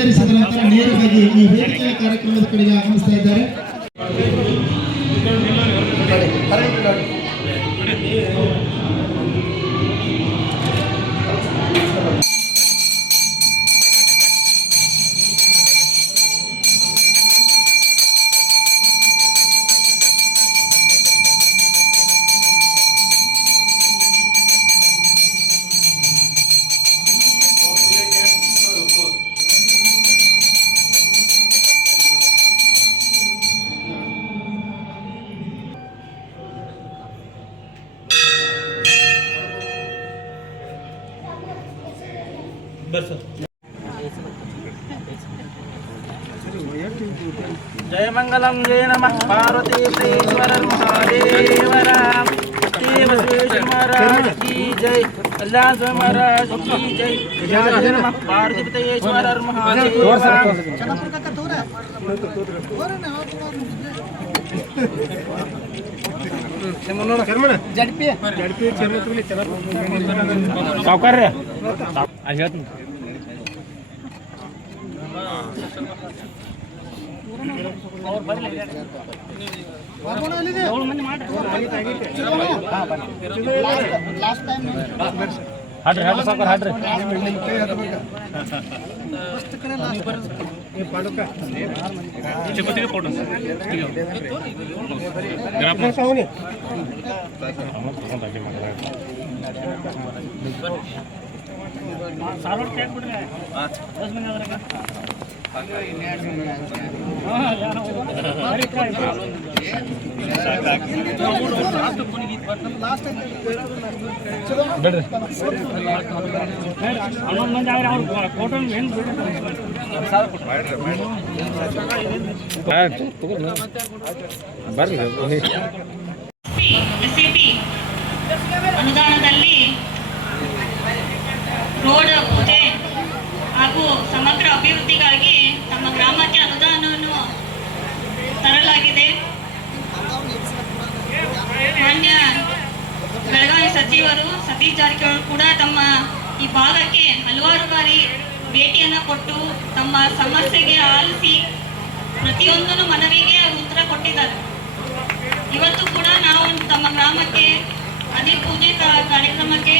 ನೆರವೇರಿಸಿದ ನಂತರ ನೇರವಾಗಿ ಈ ವೇದಿಕೆಯ ಕಾರ್ಯಕ್ರಮದ ಕಡೆಗೆ ಆಗಮಿಸ್ತಾ ಇದ್ದಾರೆ. जय मंगलम जय नमः पार्वती प्रेश्वर महादेव राम देव श्री महाराज की जय अल्लाह महाराज की जय जय नमः पार्वती प्रेश्वर महादेव सावकार ಅನುದಾನದಲ್ಲಿ ರೋಡ್ ಪೂಜೆ ಹಾಗೂ ಸಮಗ್ರ ಅಭಿವೃದ್ಧಿಗಾಗಿ ತಮ್ಮ ಗ್ರಾಮಕ್ಕೆ ಅನುದಾನವನ್ನು ತರಲಾಗಿದೆ. ಮಾನ್ಯ ಬೆಳಗಾವಿ ಸಚಿವರು ಸತೀಶ್ ಜಾರಕಿಹೊಳಿ ಕೂಡ ತಮ್ಮ ಈ ಭಾಗಕ್ಕೆ ಹಲವಾರು ಬಾರಿ ಭೇಟಿಯನ್ನು ಕೊಟ್ಟು ತಮ್ಮ ಸಮಸ್ಯೆಗೆ ಆಲಿಸಿ ಪ್ರತಿಯೊಂದನ್ನು ಮನವಿಗೆ ಉತ್ತರ ಕೊಟ್ಟಿದ್ದಾರೆ. ಇವತ್ತು ಕೂಡ ನಾವು ತಮ್ಮ ಗ್ರಾಮಕ್ಕೆ ಅದೇ ಪೂಜೆ ಕಾರ್ಯಕ್ರಮಕ್ಕೆ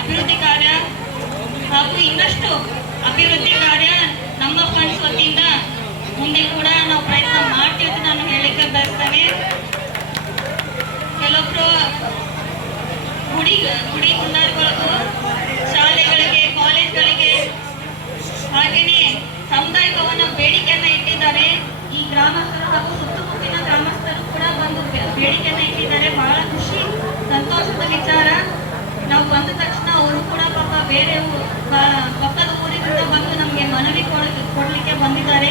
ಅಭಿವೃದ್ಧಿ ಕಾರ್ಯ ಹಾಗೂ ಇನ್ನಷ್ಟು ಅಭಿವೃದ್ಧಿ ಕಾರ್ಯ ನಮ್ಮ ಫಂಡ್ಸ್ ವತಿಯಿಂದ ಮುಂದೆ ಕೂಡ ನಾವು ಪ್ರಯತ್ನ ಮಾಡ್ತೀವಿ ಅಂತ ನಾನು ಹೇಳಿಕೆ ಬಯಸ್ತೇನೆ. ಕೆಲವೊಬ್ರು ಗುಡಿ ಕುಂದಾರಿಗಳಿಗೂ ಶಾಲೆಗಳಿಗೆ ಕಾಲೇಜ್ಗಳಿಗೆ ಹಾಗೆಯೇ ಸಮುದಾಯ ಭವನ ಬೇಡಿಕೆಯನ್ನ ಇಟ್ಟಿದ್ದಾರೆ. ಈ ಗ್ರಾಮಸ್ಥರು ಹಾಗೂ ಸುತ್ತಮುತ್ತಲಿನ ಗ್ರಾಮಸ್ಥರು ಕೂಡ ಬಂದು ಬೇಡಿಕೆಯನ್ನ ಇಟ್ಟಿದ್ದಾರೆ. ಬಹಳ ಖುಷಿ ಸಂತೋಷದ ವಿಚಾರ. ನಾವು ಬಂದ ತಕ್ಷಣ ಅವರು ಕೂಡ ಪಾಪ ಬೇರೆ ಪಕ್ಕದ ಊರಿನಿಂದ ಬಂದು ನಮಗೆ ಮನವಿ ಕೊಡ್ಲಿಕ್ಕೆ ಬಂದಿದ್ದಾರೆ.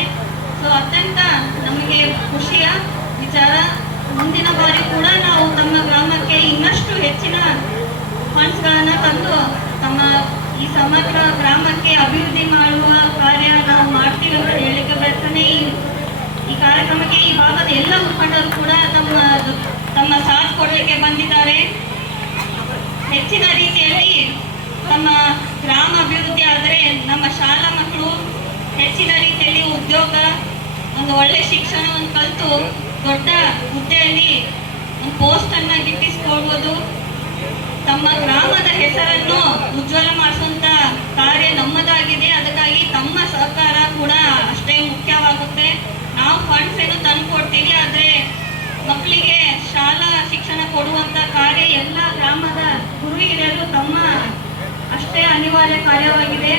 ಸೊ ಅತ್ಯಂತ ನಮಗೆ ಖುಷಿಯ ವಿಚಾರ. ಮುಂದಿನ ಬಾರಿ ಕೂಡ ನಾವು ತಮ್ಮ ಗ್ರಾಮಕ್ಕೆ ಇನ್ನಷ್ಟು ಹೆಚ್ಚಿನ ಫಂಡ್ಸ್ಗಳನ್ನು ತಂದು ತಮ್ಮ ಈ ಸಮಗ್ರ ಗ್ರಾಮಕ್ಕೆ ಅಭಿವೃದ್ಧಿ ಮಾಡುವ ಕಾರ್ಯ ನಾವು ಮಾಡ್ತೀವಿ ಅಂತ ಹೇಳಿಕೆ ಬಯಸ್ತೇನೆ. ಈ ಕಾರ್ಯಕ್ರಮಕ್ಕೆ ಈ ಭಾಗದ ಎಲ್ಲ ಮುಖಂಡರು ಕೂಡ ತಮ್ಮ ಸಾಥ್ ಕೊಡಲಿಕ್ಕೆ ಬಂದಿದ್ದಾರೆ. ಹೆಚ್ಚಿನ ರೀತಿಯಲ್ಲಿ ನಮ್ಮ ಗ್ರಾಮ ಅಭಿವೃದ್ಧಿ ಆದರೆ ನಮ್ಮ ಶಾಲಾ ಮಕ್ಕಳು ಹೆಚ್ಚಿನ ರೀತಿಯಲ್ಲಿ ಉದ್ಯೋಗ, ಒಂದು ಒಳ್ಳೆ ಶಿಕ್ಷಣವನ್ನು ಕಲಿತು ದೊಡ್ಡ ಹುದ್ದೆಯಲ್ಲಿ ಒಂದು ಪೋಸ್ಟನ್ನು ಗಿಟ್ಟಿಸ್ಕೊಳ್ಬೋದು. ತಮ್ಮ ಗ್ರಾಮದ ಹೆಸರನ್ನು ಉಜ್ವಲ ಮಾಡಿಸುವಂತ ಕಾರ್ಯ ನಮ್ಮದಾಗಿದೆ. ಅದಕ್ಕಾಗಿ ತಮ್ಮ ಸಹಕಾರ ಕೂಡ ಅಷ್ಟೇ ಮುಖ್ಯವಾಗುತ್ತೆ. ನಾವು ಫಂಡ್ಸ್ ಏನು ತಂದು ಕೊಡ್ತೀವಿ, ಆದರೆ ಮಕ್ಕಳಿಗೆ ಶಾಲಾ ಶಿಕ್ಷಣ ಕೊಡುವಂತ ಕಾರ್ಯ ಎಲ್ಲ ಗ್ರಾಮದ ಗುರು ಹಿರಿಯರು ತಮ್ಮ ಅಷ್ಟೇ ಅನಿವಾರ್ಯ ಕಾರ್ಯವಾಗಿದೆ.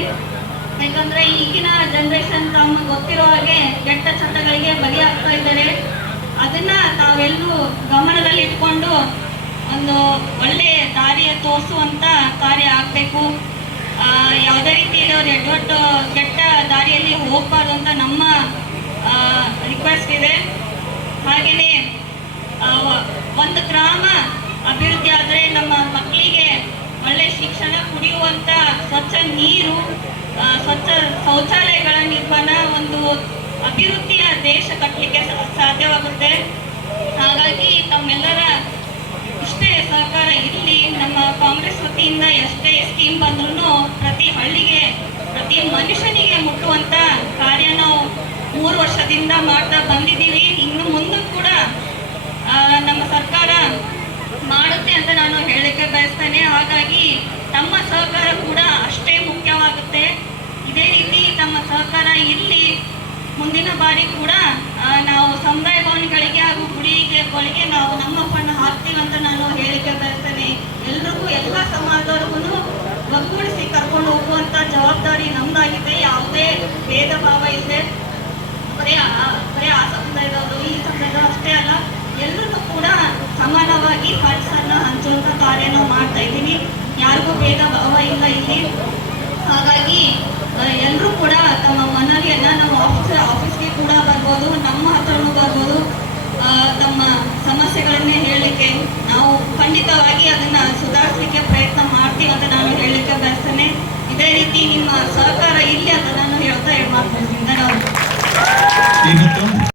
ಯಾಕಂದ್ರೆ ಈಗಿನ ಜನರೇಷನ್ ತಮಗೆ ಗೊತ್ತಿರೋ ಹಾಗೆ ಕೆಟ್ಟ ಚಟಗಳಿಗೆ ಬಲಿಯಾಗ್ತಾ ಇದ್ದಾರೆ. ಅದನ್ನ ತಾವೆಲ್ಲೂ ಗಮನದಲ್ಲಿ ಇಟ್ಕೊಂಡು ಒಂದು ಒಳ್ಳೆ ದಾರಿಯ ತೋರಿಸುವಂತ ಕಾರ್ಯ ಆಗಬೇಕು. ಯಾವುದೇ ರೀತಿಯಲ್ಲಿ ಅವ್ರು ಎಡ್ವಟ್ಟು ಕೆಟ್ಟ ದಾರಿಯಲ್ಲಿ ಹೋಗಬಾರ್ದು ಅಂತ ನಮ್ಮ ರಿಕ್ವೆಸ್ಟ್ ಇದೆ. ಹಾಗೆಯೇ ಒಂದು ಗ್ರಾಮ ಅಭಿವೃದ್ಧಿ ಆದರೆ ನಮ್ಮ ಮಕ್ಕಳಿಗೆ ಒಳ್ಳೆ ಶಿಕ್ಷಣ, ಕುಡಿಯುವಂಥ ಸ್ವಚ್ಛ ನೀರು, ಸ್ವಚ್ಛ ಶೌಚಾಲಯಗಳ ನಿರ್ಮಾಣ, ಒಂದು ಅಭಿವೃದ್ಧಿಯ ದೇಶ ಕಟ್ಟಲಿಕ್ಕೆ ಸಾಧ್ಯವಾಗುತ್ತೆ. ಹಾಗಾಗಿ ತಮ್ಮೆಲ್ಲರ ಇಷ್ಟೇ ಸಹಕಾರ ಇರಲಿ. ನಮ್ಮ ಕಾಂಗ್ರೆಸ್ ವತಿಯಿಂದ ಎಷ್ಟೇ ಸ್ಕೀಮ್ ಬಂದ್ರೂ ಪ್ರತಿ ಹಳ್ಳಿಗೆ, ಪ್ರತಿ ಮನುಷ್ಯನಿಗೆ ಮುಟ್ಟುವಂಥ ಕಾರ್ಯ ಮಾಡ್ತಾ ಬಂದಿದ್ದೀವಿ. ಇನ್ನು ಮುಂದೆ ಕೂಡ ನಮ್ಮ ಸರ್ಕಾರ ಮಾಡುತ್ತೆ ಅಂತ ನಾನು ಹೇಳಕ್ಕೆ ಬಯಸ್ತೇನೆ. ಹಾಗಾಗಿ ತಮ್ಮ ಸಹಕಾರ ಕೂಡ ಅಷ್ಟೇ ಮುಖ್ಯವಾಗುತ್ತೆ. ಇದೇ ರೀತಿ ತಮ್ಮ ಸಹಕಾರ ಇರಲಿ. ಮುಂದಿನ ಬಾರಿ ಕೂಡ ನಾವು ಸಮುದಾಯ ಭವನಗಳಿಗೆ ಹಾಗೂ ಗುಡಿಗಳಿಗೆ ನಾವು ನಮ್ಮ ಫಂಡ್ ಹಾಕ್ತೀವಿ ಅಂತ ನಾನು ಹೇಳಿಕೆ ಬಯಸ್ತೇನೆ. ಎಲ್ರಿಗೂ ಎಲ್ಲ ಸಮಾಜದವ್ರಿಗೂ ಒಗ್ಗೂಡಿಸಿ ಕರ್ಕೊಂಡು ಹೋಗುವಂತ ಜವಾಬ್ದಾರಿ ನಮ್ದಾಗಿದೆ. ಯಾವುದೇ ಭೇದ ಭಾವ ಇಲ್ಲದೆ ಬರೀ ಆ ಸಮುದಾಯದವರು ಈ ಸಮುದಾಯದವರು ಅಷ್ಟೇ ಅಲ್ಲ, ಎಲ್ಲರಿಗೂ ಕೂಡ ಸಮಾನವಾಗಿ ಫಂಡ್ಸ್ ಅನ್ನ ಹಂಚುವಂತ ಕಾರ್ಯ ನಾವು ಮಾಡ್ತಾ ಇದ್ದೀವಿ. ಯಾರಿಗೂ ಭೇದ ಭಾವ ಇಲ್ಲ ಇಲ್ಲಿ. ಹಾಗಾಗಿ ಎಲ್ಲರೂ ಕೂಡ ತಮ್ಮ ಮನವಿಯನ್ನ ನಮ್ಮ ಆಫೀಸ್ಗೆ ಕೂಡ ಬರ್ಬೋದು, ನಮ್ಮ ಹತ್ರನೂ ಬರ್ಬೋದು. ತಮ್ಮ ಸಮಸ್ಯೆಗಳನ್ನೇ ಹೇಳಲಿಕ್ಕೆ ನಾವು ಖಂಡಿತವಾಗಿ ಅದನ್ನ ಸುಧಾರಿಸಲಿಕ್ಕೆ ಪ್ರಯತ್ನ ಮಾಡ್ತೀವಿ ಅಂತ ನಾನು ಹೇಳಲಿಕ್ಕೆ ಬಯಸ್ತೇನೆ. ಇದೇ ರೀತಿ ನಿಮ್ಮ ಸಹಕಾರ